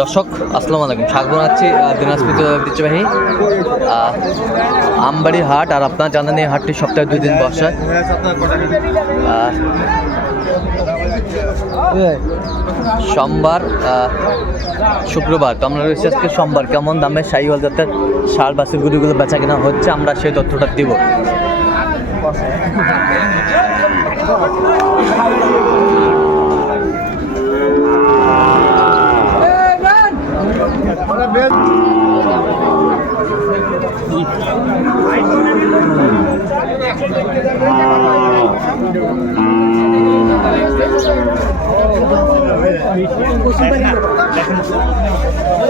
দর্শক আসসালামু আলাইকুম। স্বাগত আহ, দিনাজপুর ঐতিহ্যবাহী আমবাড়ি হাট। আর আপনারা জানেন এই হাটটি সপ্তাহে দুই দিন বসে। আহ, সোমবার শুক্রবার। তো আমরা রয়েছে আজকে সোমবার। কেমন দামে শাহিওয়াল জাতের সার বাসের গুড়িগুলো বেচা কেনা হচ্ছে আমরা সেই তথ্যটা দিব।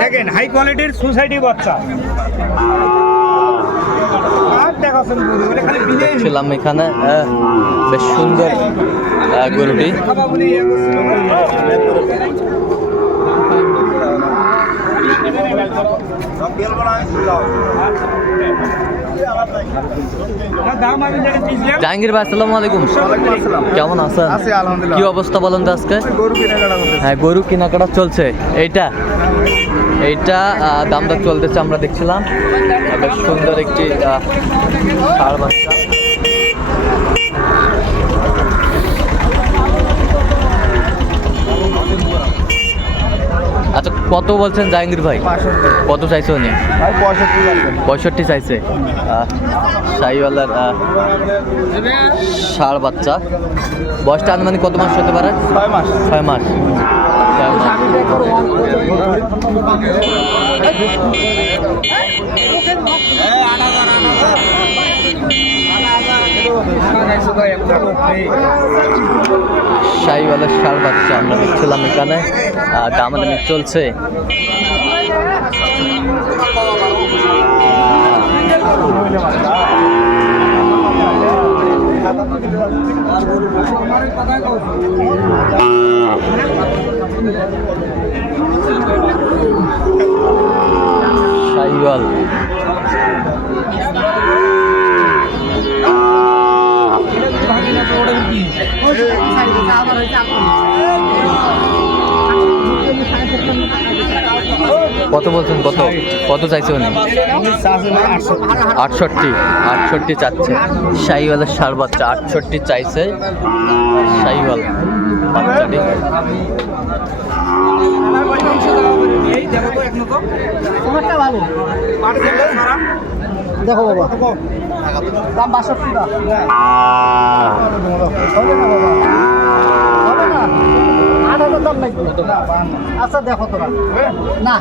দেখেন হাই কোয়ালিটির সোসাইটি বাচ্চা। ছিলাম এখানে আহ, বেশ সুন্দর আহ, গরুটি। খাওয়া জাহাঙ্গীর ভাই আসসালামু আলাইকুম। কেমন আছেন? কি অবস্থা বলেন তো আজকে? হ্যাঁ গরু কেনাকাটা চলছে। এইটা? এইটা দামটা চলতেছে আমরা দেখছিলাম। বেশ সুন্দর একটি বাচ্চা আচ্ছা কত বলছেন জাহাঙ্গীর ভাই? কত চাইছে উনি? পঁয়ষট্টি চাইছে। সাইওয়ালার শাহিওয়ালার আহ, বাচ্চা। বয়সটা আনুমানিক কত মাস হতে পারে? ছয় মাস। ছয় মাস। ছয় মাস। শাহিওয়ালের ষাঁড় বাচ্চা আমরা দেখছিলাম এখানে। দামাদামি চলছে। শাহিওয়াল। কত বলছেন? কত? কত চাইছে উনি? আটষট্টি। আটষট্টি চাচ্ছে। শাহিওয়ালের সার বাচ্চা আটষট্টি চাইছে। শাহিওয়াল বাচ্চাটি। দেখো তো এক নতো। তোমারটা ভালো পাট দেখলে সারা। দেখো বাবা। দাম বাষট্টি দাম লাগবে আচ্ছা দেখো তোরা। না।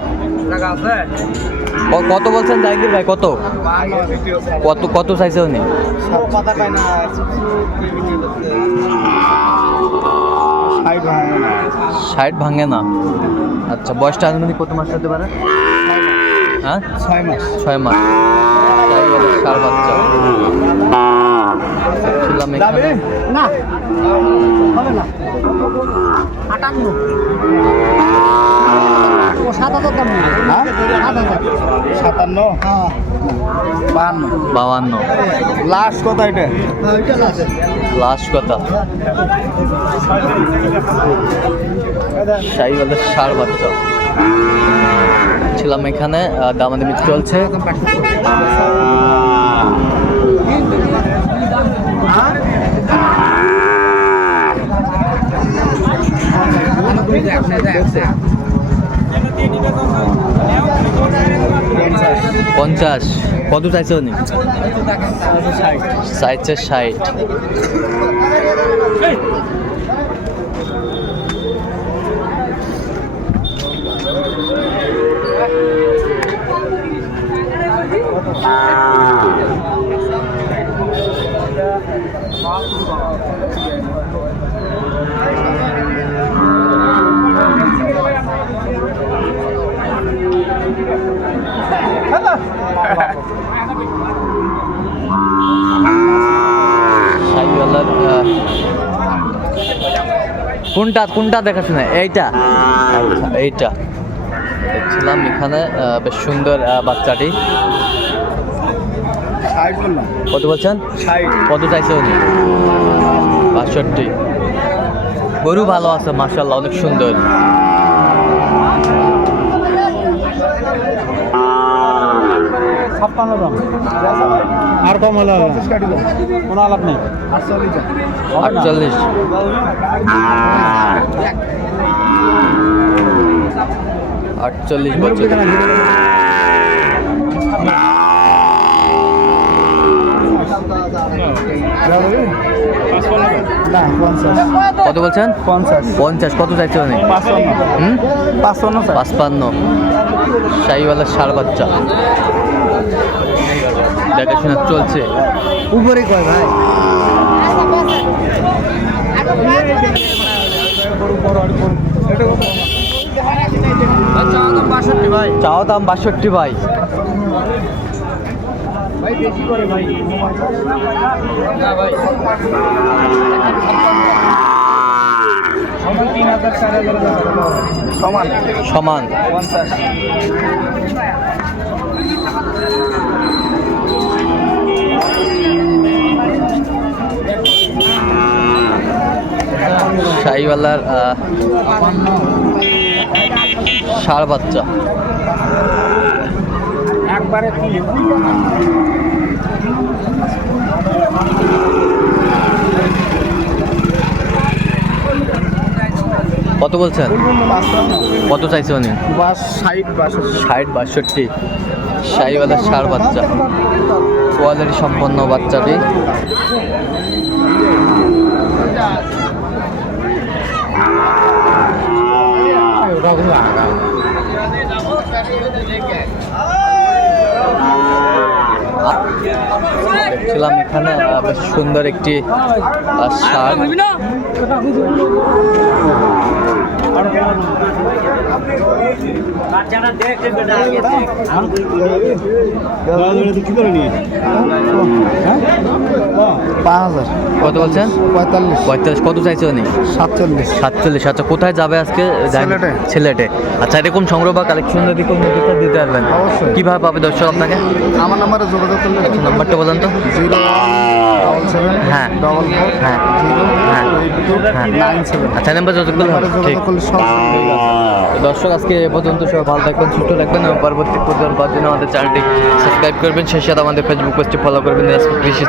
কত বলছেন জাহাঙ্গীর ভাই? কত? কত কত চাইছে উনি? ষাট ভাঙে না। আচ্ছা বয়সটা আনুমানিক কত মাস হতে পারে? হ্যাঁ? ছয় মাস। ছয় মাস। ষাড় বাচ্চা। ছিলাম এখানে না। হবে না। আটান্ন সাত হাজার দাম নেই সাত হাজার। সাতান্ন? হ্যাঁ। বাহান্ন? লাস্ট কথা এটা? এটা লাস্ট। লাস্ট কথা। শাহিওয়ালের ষাড় বাচ্চা। ছিলাম এখানে দামাদামি চলছে। পঞ্চাশ। কত চাইছে উনি? চাইছে ষাট। শাহিওয়ালার কোনটা কোনটা দেখাশোনা এইটা? এইটা। দেখছিলাম এখানে বেশ সুন্দর বাচ্চাটি। কত বলছেন? কত চাইছে উনি? বাষট্টি। গরু ভালো আছে মার্শাল্লাহ অনেক সুন্দর। ছাপ্পান্ন আর কম হলো কোনো আলাপ নেই। আটচল্লিশ আটচল্লিশ। বছর। না পঞ্চাশ। কত বলছেন? পঞ্চাশ। পঞ্চাশ। কত চাইছে পাঁচপান্ন। হুম? পাঁচপান্ন পাঁচপান্ন। শাহিওয়ালা ষাড় বাচ্চা। দেখাশোনা চলছে। উপরে কয় ভাই। চাওয়া দাম বাষট্টি ভাই। বেশি করে ভাই? না ভাই। সমান তিন হাজার চার হাজার সমান? সমান। পঞ্চাশ। শাহিওয়ালার ষাড় বাচ্চা। একবারে কত বলছেন? কত চাইছে উনি? ষাট বাষট্টি। ষাট সার বাচ্চা। কোয়ালিটি সম্পন্ন বাচ্চাটি দেখছিলাম এখানে আহ, বেশ সুন্দর একটি কত বলছেন? পঁয়তাল্লিশ। পঁয়তাল্লিশ। কত চাইছে উনি? সাতচল্লিশ। সাতচল্লিশ। আচ্ছা কোথায় যাবে আজকে। সিলেটে আচ্ছা এরকম সংগ্রহ বা কালেকশন যদি কোনো দিতে পারবেন। কীভাবে পাবে দর্শক আপনাকে? আমার নাম্বারে যোগাযোগ করলে নাম্বারটা বলেন তো। জিরো হ্যাঁ। হ্যাঁ। হ্যাঁ। আচ্ছা নাম্বার সব দর্শক, আজকে এ পর্যন্ত সবাই ভালো থাকবেন, সুস্থ থাকবেন এবং পরবর্তী পর্যন্ত পাওয়ার জন্য আমাদের চ্যানেলটি সাবস্ক্রাইব করবেন সেই সাথে আমাদের ফেসবুক পেজটি ফলো করবেন কৃষি